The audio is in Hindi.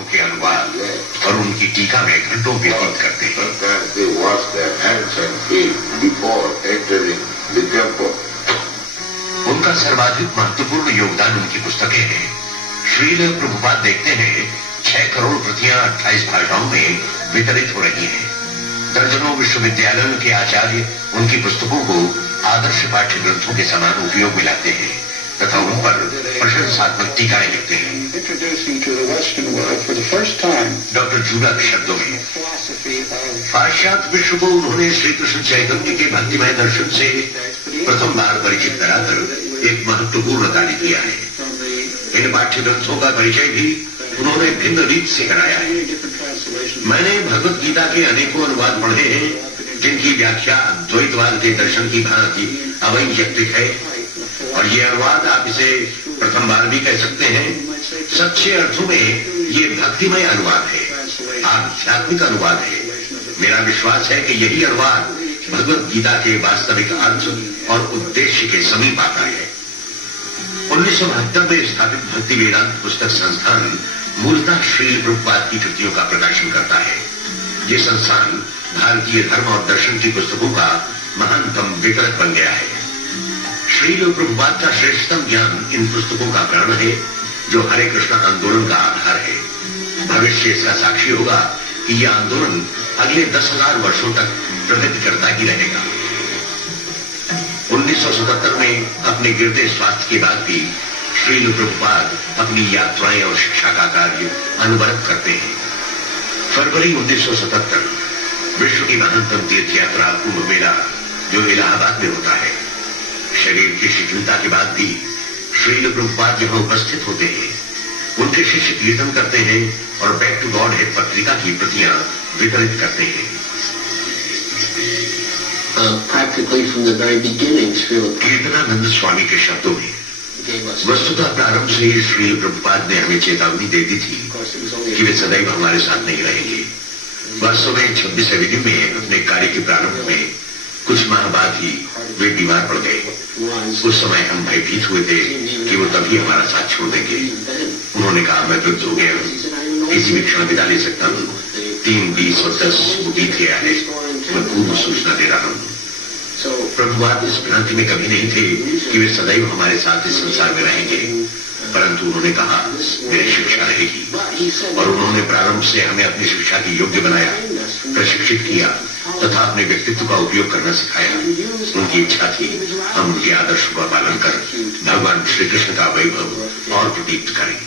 ग्रंथों के अनुवाद और उनकी टीका में घंटों व्यतीत करते हैं। उनका सर्वाधिक महत्वपूर्ण योगदान उनकी पुस्तकें हैं। श्रील प्रभुपाद देखते हैं 6 करोड़ प्रतियां 28 भाषाओं में वितरित हो रही हैं। दर्जनों विश्वविद्यालयों के आचार्य उनकी पुस्तकों को आदर्श पाठ्य ग्रंथों के समान उपयोग में लाते हैं तथा उन पर प्रशंसात्मक टीकाएं लिखते हैं। डॉक्टर जूला के शब्दों में, पाश्चात्य विश्व को उन्होंने श्री कृष्ण चैतन्य के भक्तिमय दर्शन से प्रथम बार परिचित कराकर एक महत्वपूर्ण कार्य किया है। इन पाठ्य ग्रंथों का परिचय भी उन्होंने भिन्न रीत से कराया है। मैंने भगवत गीता के अनेकों अनुवाद पढ़े हैं जिनकी व्याख्या द्वैतवाद के दर्शन की भांति अवैयक्तिक है, और ये अनुवाद आप इसे प्रथम बार भी कह सकते हैं। सच्चे अर्थों में ये भक्तिमय अनुवाद है, आध्यात्मिक अनुवाद है। मेरा विश्वास है कि यही अनुवाद भगवत गीता के वास्तविक अर्थ और उद्देश्य के समीप आता है। 1972 में स्थापित भक्ति वेदांत पुस्तक संस्थान मूलतः श्रील प्रभुपाद की कृतियों का प्रकाशन करता है। ये संस्थान भारतीय धर्म और दर्शन की पुस्तकों का महानतम वितरक बन गया है। श्रील प्रभुपाद का श्रेष्ठतम ज्ञान इन पुस्तकों का प्राण है, जो हरे कृष्ण आंदोलन का आधार है। भविष्य इसका साक्षी होगा कि यह आंदोलन अगले 10,000 वर्षों तक प्रगति करता ही रहेगा। 1977 में अपने गिरते स्वास्थ्य के बाद भी श्रील प्रभुपाद अपनी यात्राएं और शिक्षा का कार्य अनवरत करते हैं। फरवरी 1977 विश्व की महानतम तीर्थ यात्रा कुंभ मेला, जो इलाहाबाद में होता है। शरीर की शिथिलता के बाद भी श्रील प्रभुपाद जहां उपस्थित होते हैं, उनके शिष्य कीर्तन करते हैं और बैक टू गॉड हेड पत्रिका की प्रतियां वितरित करते हैं। Practically from the very beginning, Kirtanananda स्वामी के शब्दों में, वस्तुतः प्रारंभ से ही श्रील प्रभुपाद ने हमें चेतावनी दे दी थी कि वे सदैव हमारे साथ नहीं रहेंगे। वास्तव में 26 एवेन्यू में अपने कार्य के प्रारंभ में कुछ माह बाद ही वे बीमार पड़ गए। उस समय हम भयभीत हुए थे कि वो तभी हमारा साथ छोड़ देंगे। उन्होंने कहा, मैं वृद्ध हो गया हूँ, किसी भी क्षण विदा ले सकता हूँ। 3, 20 और 10 बीत गया है, मैं पूर्व सूचना दे रहा हूँ। प्रभुपाद इस भ्रांति में कभी नहीं थे कि वे सदैव हमारे साथ इस संसार में रहेंगे, परंतु उन्होंने कहा, मेरी शिक्षा रहेगी। और उन्होंने प्रारंभ से हमें अपनी शिक्षा की योग्य बनाया, प्रशिक्षित किया तथा अपने व्यक्तित्व का उपयोग करना सिखाया। उनकी इच्छा थी हम उनके आदर्शों का पालन कर भगवान श्री कृष्ण का वैभव और प्रदीप्त करें।